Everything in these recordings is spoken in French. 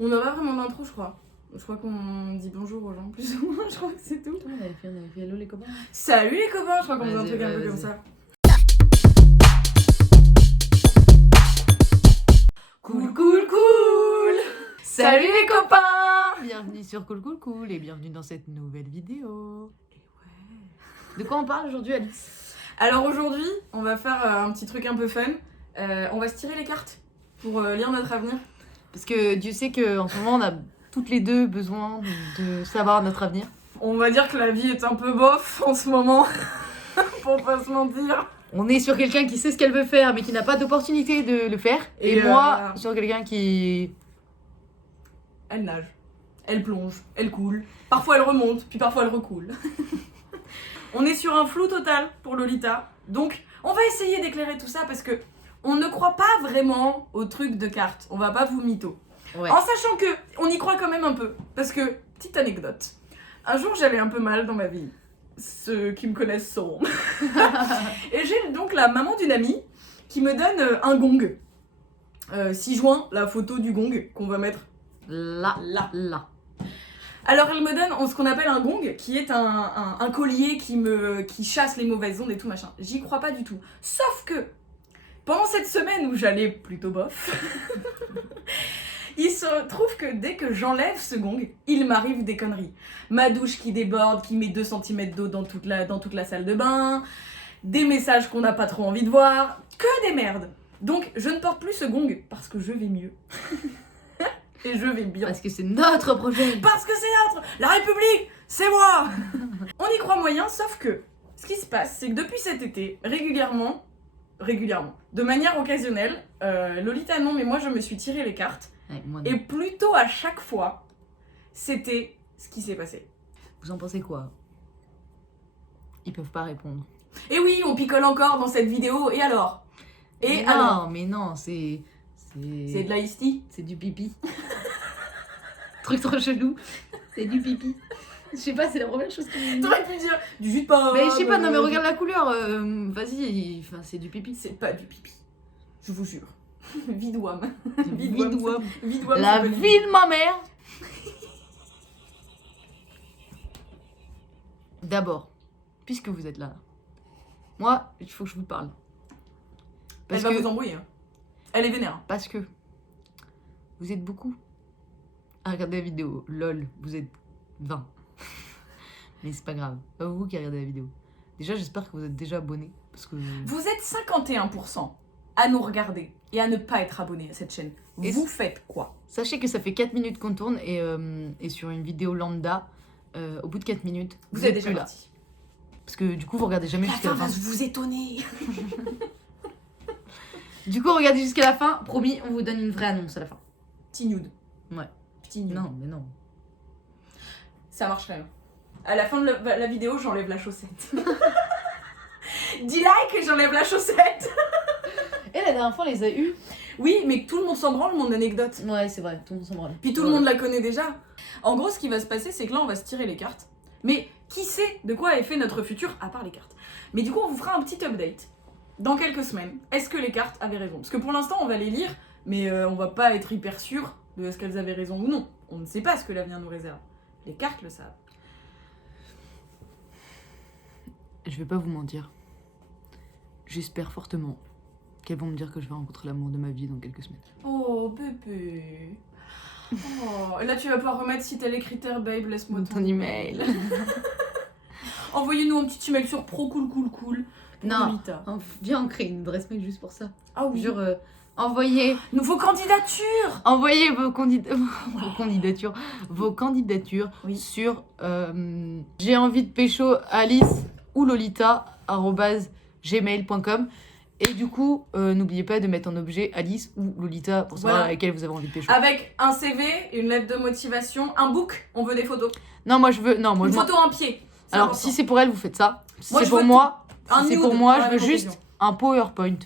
On n'a pas vraiment d'intro, je crois. Je crois qu'on dit bonjour aux gens, plus ou moins, je crois que c'est tout. On avait fait hello les copains. Salut les copains, je crois qu'on faisait un truc un peu comme ça. Cool, cool, cool. Salut les copains. Bienvenue sur Cool Cool Cool et bienvenue dans cette nouvelle vidéo. De quoi on parle aujourd'hui, Alice? Alors aujourd'hui, on va faire un petit truc un peu fun. On va se tirer les cartes pour lire notre avenir. Parce que Dieu sait qu'en ce moment, on a toutes les deux besoin de savoir notre avenir. On va dire que la vie est un peu bof en ce moment, pour pas se mentir. On est sur quelqu'un qui sait ce qu'elle veut faire, mais qui n'a pas d'opportunité de le faire. Et moi, voilà. sur quelqu'un qui... Elle nage, elle plonge, elle coule. Parfois elle remonte, puis parfois elle recoule. On est sur un flou total pour Lolita. Donc, on va essayer d'éclairer tout ça parce que on ne croit pas vraiment au truc de cartes. On va pas vous mytho. Ouais. En sachant que on y croit quand même un peu. Parce que, petite anecdote. Un jour, j'allais un peu mal dans ma vie. Ceux qui me connaissent sauront. Et j'ai donc la maman d'une amie qui me donne un gong. 6 juin, la photo du gong qu'on va mettre Là. là. Alors elle me donne ce qu'on appelle un gong, qui est un collier qui chasse les mauvaises ondes et tout machin. J'y crois pas du tout. Sauf que, pendant cette semaine où j'allais plutôt bof, il se trouve que dès que j'enlève ce gong, il m'arrive des conneries. Ma douche qui déborde, qui met 2 cm d'eau dans toute la salle de bain, des messages qu'on n'a pas trop envie de voir, que des merdes. Donc je ne porte plus ce gong parce que je vais mieux. Et je vais bien. Parce que c'est notre projet. Parce que c'est notre. La République, c'est moi. On y croit moyen, sauf que ce qui se passe, c'est que depuis cet été, régulièrement, de manière occasionnelle, Lolita non, mais moi je me suis tiré les cartes. Ouais, moi, Et plutôt à chaque fois, c'était ce qui s'est passé. vous en pensez quoi? Ils peuvent pas répondre. Et oui, on picole encore dans cette vidéo, et alors? Et alors? Mais non, c'est C'est de la tea. C'est du pipi. Truc trop chelou. C'est du pipi. Je sais pas, c'est la première chose qui me... T'aurais pu dire du jus de pomme. Mais je sais pas, non mais regarde la couleur. Vas-y, enfin, c'est du pipi. C'est pas du pipi. Je vous jure. Vidouam. Vidouam. Vidouam. La vie de ma mère. D'abord, puisque vous êtes là, moi, il faut que je vous parle. Elle va vous embrouiller. Hein. Elle est vénère. Parce que vous êtes beaucoup à regarder la vidéo. Lol, vous êtes 20. Mais c'est pas grave, pas vous qui regardez la vidéo. Déjà, j'espère que vous êtes déjà abonnés. Parce que... Vous êtes 51% à nous regarder et à ne pas être abonné à cette chaîne. Et vous faites quoi? Sachez que ça fait 4 minutes qu'on tourne et sur une vidéo lambda, au bout de 4 minutes, Vous êtes déjà plus là. parti. Parce que du coup, vous regardez jamais La jusqu'à fin la fin. va vous étonner. Du coup, regardez jusqu'à la fin. Promis, on vous donne une vraie annonce à la fin. Petit nude. Ouais. Petit nude. Non, mais non. Ça marcherait. À la fin de la vidéo, j'enlève la chaussette. 10 likes et j'enlève la chaussette. Et la dernière fois, on les a eu. Oui, mais tout le monde s'en branle, mon anecdote. Ouais, c'est vrai, tout le monde s'en branle. Puis tout le monde la connaît déjà. En gros, ce qui va se passer, c'est que là, on va se tirer les cartes. Mais qui sait de quoi est fait notre futur, à part les cartes. Mais du coup, on vous fera un petit update dans quelques semaines. Est-ce que les cartes avaient raison? Parce que pour l'instant, on va les lire, mais on va pas être hyper sûr de est-ce qu'elles avaient raison ou non. On ne sait pas ce que l'avenir nous réserve. Les cartes le savent. Je vais pas vous mentir. J'espère fortement qu'elles vont me dire que je vais rencontrer l'amour de ma vie dans quelques semaines. Oh, bébé. Oh, là, tu vas pouvoir remettre si t'as les critères, babe, laisse-moi Ton email. Envoyez-nous un petit email sur pro-cool-cool-cool. Non. Lolita. Viens, on crée une adresse mail juste pour ça. Ah oui. Genre, envoyez Nouveau candidature. vos candidatures Oui. sur j'ai envie de pécho Alice ou Lolita @gmail.com. Et du coup, n'oubliez pas de mettre en objet Alice ou Lolita pour savoir Voilà. à laquelle vous avez envie de pécho. Avec un CV, une lettre de motivation, un book, on veut des photos. Non, moi je veux. Non, moi Une je photo en pied. C'est Alors, important. si c'est pour elle, vous faites ça. Si Moi, c'est je pour veux moi, Un si c'est nude pour moi, dans je la veux juste confusion. un PowerPoint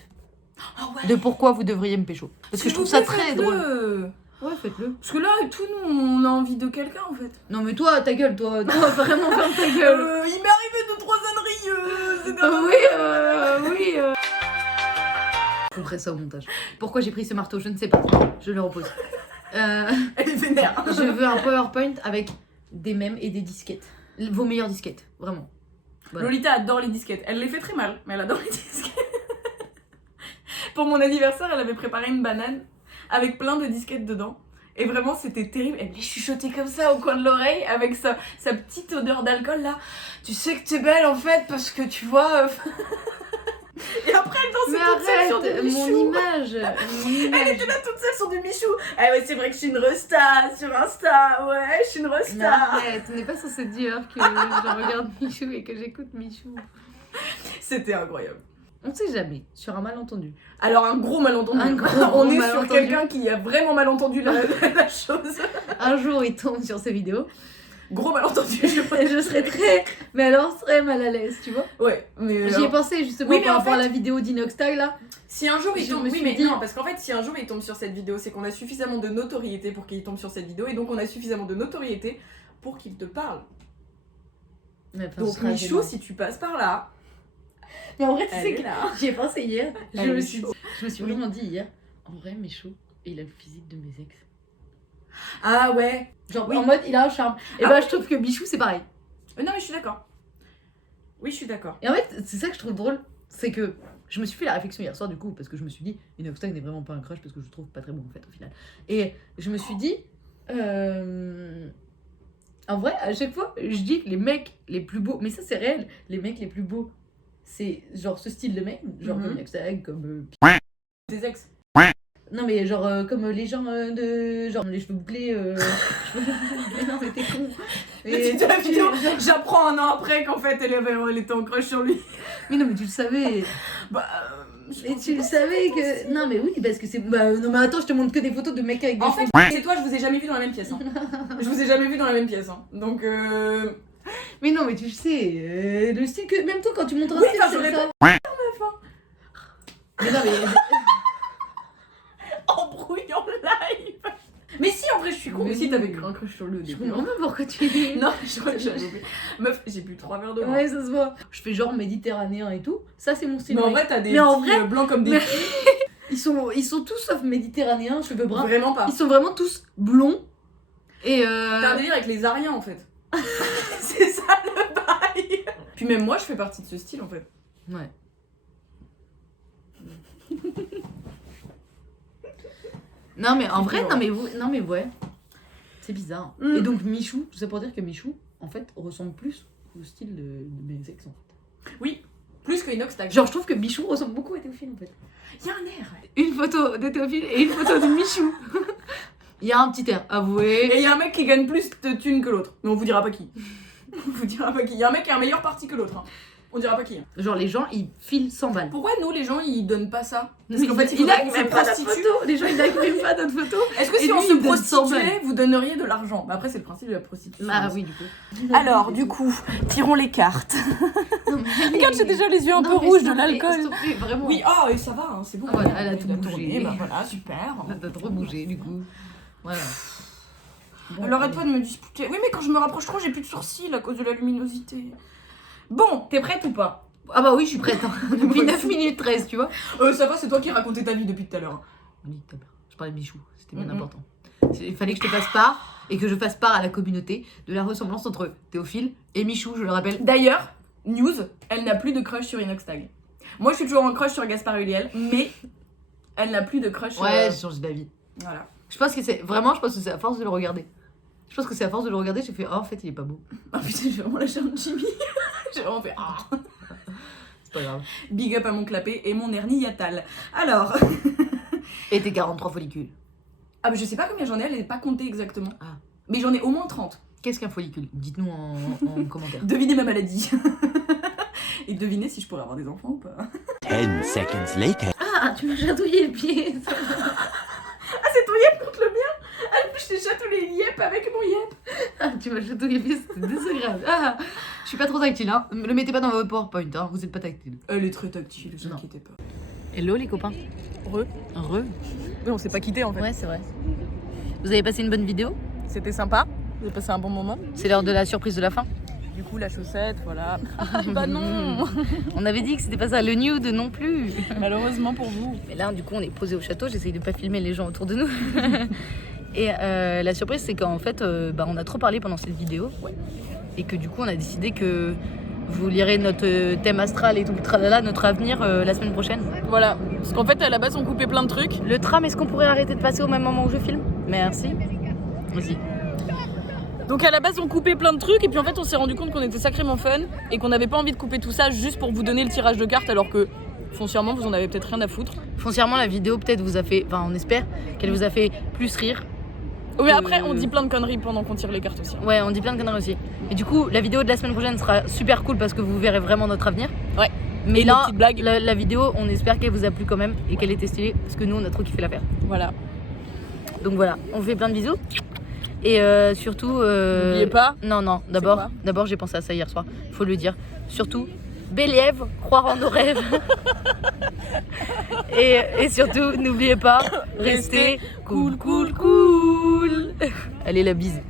Ah ouais. de pourquoi vous devriez me pécho. Parce que je S'il trouve vous ça plaît, très faites-le. drôle. Ouais, faites-le. Parce que là, tout nous, on a envie de quelqu'un en fait. Non, mais toi, ta gueule, toi, vraiment ferme ta gueule. Il m'est arrivé 2-3 âneries. C'est dingue. Oui. Je couperai ça au montage. Pourquoi j'ai pris ce marteau, je ne sais pas. Je le repose. Elle est vénère. faire. Je veux un PowerPoint avec des mèmes et des disquettes. Vos meilleures disquettes, vraiment. Voilà. Lolita adore les disquettes. Elle les fait très mal, mais elle adore les disquettes. Pour mon anniversaire, elle avait préparé une banane avec plein de disquettes dedans. Et vraiment, c'était terrible. Elle me les chuchotait comme ça au coin de l'oreille avec sa petite odeur d'alcool là. Tu sais que t'es belle en fait parce que tu vois. Et après, elle dansait toute seule sur du Michou. Mon image. Elle était là toute seule sur du Michou. Ah ouais, c'est vrai que je suis une resta sur Insta. Ouais, je suis une Mais resta. arrête, on n'est pas censé dire que je regarde Michou et que j'écoute Michou. C'était incroyable. On sait jamais, sur un malentendu. Alors, un gros malentendu. Un gros On est malentendu. sur quelqu'un qui a vraiment mal entendu la chose. Un jour, il tombe sur ces vidéos Gros malentendu. et je serais très mal à l'aise, tu vois. Ouais, mais. J'y ai pensé justement Oui, mais par en rapport à fait- la vidéo d'Inoxtag là. Si un jour il Je tombe. me Oui, suis mais dit- non, parce qu'en fait, si un jour il tombe sur cette vidéo, c'est qu'on a suffisamment de notoriété pour qu'il tombe sur cette vidéo. Et donc, on a suffisamment de notoriété pour qu'il te parle. Mais enfin, ce Donc, sera Michou, gênant. si tu passes par là. Mais en vrai, tu Elle sais est que là. j'y ai pensé hier. Je Elle me est suis chaude. Oui. vraiment dit hier. En vrai, Michou, il a le physique de mes ex. Ah ouais. Genre Oui. en mode, il a un charme. Et Ah bah, oui. je trouve que Michou, c'est pareil. Non, mais je suis d'accord. Oui, je suis d'accord. Et en fait, c'est ça que je trouve drôle, c'est que je me suis fait la réflexion hier soir du coup, parce que je me suis dit, Inoxtag n'est vraiment pas un crush parce que je le trouve pas très bon en fait au final. Et je me suis dit, en vrai, à chaque fois, je dis que les mecs les plus beaux, mais ça c'est réel, les mecs les plus beaux, c'est genre ce style de mec, genre Mhm. comme Inoxtag, comme. Tes ex. Non mais genre comme les gens de. Genre les cheveux bouclés. Mais non mais t'es con. Mais tu te la vidéo, j'apprends un an après qu'en fait elle était en crush sur lui. Mais non mais tu le savais. Bah. je Et pensais tu le pas savais ça, que. Non, mais oui, parce que c'est. Bah, non, mais attends, je te montre que des photos de mecs avec des En cheveux. fait, c'est toi, je vous ai jamais vu dans la même pièce. Hein. Je vous ai jamais vu dans la même pièce. Hein. Donc, Mais non, mais tu le sais. Le style que. Même toi, quand tu montres un Oui, style, enfin, je c'est réponds. ça. Mais non, mais. embrouille en live. Mais si, en vrai, je suis con. Mais Mais si, oui. t'avais cru un crush sur lui au Je début. comprends même pourquoi tu dis. Non, je crois que j'avais oublié. Meuf, j'ai bu 3 verres de vin. Ouais, ça se voit. Je fais genre méditerranéen et tout. Ça, c'est mon style. Mais en mec. vrai, t'as des Mais en petits, vrai- blancs comme des mais- petits. Ils sont tous sauf méditerranéens, cheveux bruns. Vraiment pas. Ils sont vraiment tous blonds. Et T'as un délire avec les Ariens en fait. C'est ça le bail. Puis même moi, je fais partie de ce style en fait. Ouais. Non mais en vrai, Ouais. non mais, non mais ouais. C'est bizarre. Mm. Et donc Michou, tout ça pour dire que Michou, en fait, ressemble plus au style de mes ex en fait. Plus que Inox Tag. Genre je trouve que Michou ressemble beaucoup à Théophile en fait. Il y a un air. Une photo de Théophile et une photo de Michou. Il y a un petit air, avouez. Et il y a un mec qui gagne plus de thunes que l'autre. Mais on vous dira pas qui. On vous dira pas qui. Il y a un mec qui a un meilleur parti que l'autre. Hein. On dira pas qui. Hein. Genre les gens, ils filent 100 balles. Pourquoi nous, les gens, ils donnent pas ça? Parce Mais qu'en fait, il faudrait like qu'on se même pas notre prostitue. photo. Les gens, ils like même pas notre photo. Est-ce que Et si on lui, se il donne 100 prostituait, balles. vous donneriez de l'argent? Bah après, c'est le principe de la prostitution. Ah oui, du coup. Alors, du coup, tirons les cartes. Regarde, j'ai déjà les yeux un peu rouges de l'alcool. S'il te plaît, vraiment. Oui, oh, et ça va, hein, c'est bon. Ah, voilà, elle a tout tourné, bougé. bah voilà, super. T'as trop bougé du coup. Voilà. Bon, Alors, arrête allez. pas de me disputer. Oui, mais quand je me rapproche trop, j'ai plus de sourcils à cause de la luminosité. Bon, t'es prête ou pas? Ah bah oui, je suis prête. Hein. Depuis 9 minutes 13, tu vois. Ça va, c'est toi qui racontais ta vie depuis tout à l'heure. Oui, ta mère. Je parlais de Michou, c'était bien Mhm. important. Il fallait que je te fasse part et que je fasse part à la communauté de la ressemblance entre Théophile et Michou, je le rappelle. D'ailleurs, news, elle n'a plus de crush sur Inoxtag. Moi, je suis toujours en crush sur Gaspard Ulliel, mais elle n'a plus de crush sur... Ouais, j'ai changé d'avis. Voilà. Je pense que c'est vraiment, je pense que c'est à force de le regarder. Je pense que c'est à force de le regarder, j'ai fait, oh, en fait, il est pas beau. Ah putain, j'ai vraiment lâché un Jimmy. J'ai vraiment fait... Ah. C'est pas grave. Big up à mon clapet et mon hernie hiatale. Alors... Et tes 43 follicules. Ah mais je sais pas combien j'en ai, elle n'est pas comptée exactement. Ah. Mais j'en ai au moins 30. Qu'est-ce qu'un follicule? Dites-nous en commentaire. Devinez ma maladie. Et devinez si je pourrais avoir des enfants ou pas. 10 seconds later. Ah, tu m'as chatouillé le pied. Ah, c'est ton yep contre le mien. Ah, plus je t'ai chatouillé les yep avec mon yep. Ah, tu m'as chatouillé le pied, c'était désagréable. Ah, je suis pas trop tactile, hein. Le mettez pas dans votre PowerPoint, hein. Vous êtes pas tactile. Elle est très tactile, ne vous Non. inquiétez pas. Hello les copains. Re. Re. Oui, on s'est pas quitté en fait. Ouais, c'est vrai. Vous avez passé une bonne vidéo? C'était sympa. J'ai passé un bon moment. C'est l'heure de la surprise de la fin. Du coup, la chaussette, voilà. Ah, bah non. On avait dit que c'était pas ça, le nude non plus. Malheureusement pour vous. Mais là, du coup, on est posé au château. J'essaye de pas filmer les gens autour de nous. Et la surprise, c'est qu'en fait, on a trop parlé pendant cette vidéo. Ouais. Et que du coup, on a décidé que vous lirez notre thème astral et tout le tralala, notre avenir la semaine prochaine. Voilà, parce qu'en fait à la base on coupait plein de trucs. Le tram, est-ce qu'on pourrait arrêter de passer au même moment où je filme? Merci. Vas-y. Donc à la base on coupait plein de trucs et puis en fait on s'est rendu compte qu'on était sacrément fun et qu'on n'avait pas envie de couper tout ça juste pour vous donner le tirage de cartes alors que foncièrement vous en avez peut-être rien à foutre. Foncièrement, la vidéo peut-être vous a fait, enfin on espère qu'elle vous a fait plus rire. Oui, mais après on dit plein de conneries pendant qu'on tire les cartes aussi. Ouais, on dit plein de conneries aussi. Et du coup, la vidéo de la semaine prochaine sera super cool parce que vous verrez vraiment notre avenir. Ouais. Mais Et nos là, petites blagues. la vidéo, on espère qu'elle vous a plu quand même et qu'elle était stylée parce que nous, on a trop kiffé la faire. Voilà. Donc voilà, on vous fait plein de bisous. Et surtout... N'oubliez pas. Non, C'est quoi d'abord j'ai pensé à ça hier soir, faut le dire. Surtout, Béliève, croire en nos rêves. et surtout, n'oubliez pas, restez cool. Allez, la bise.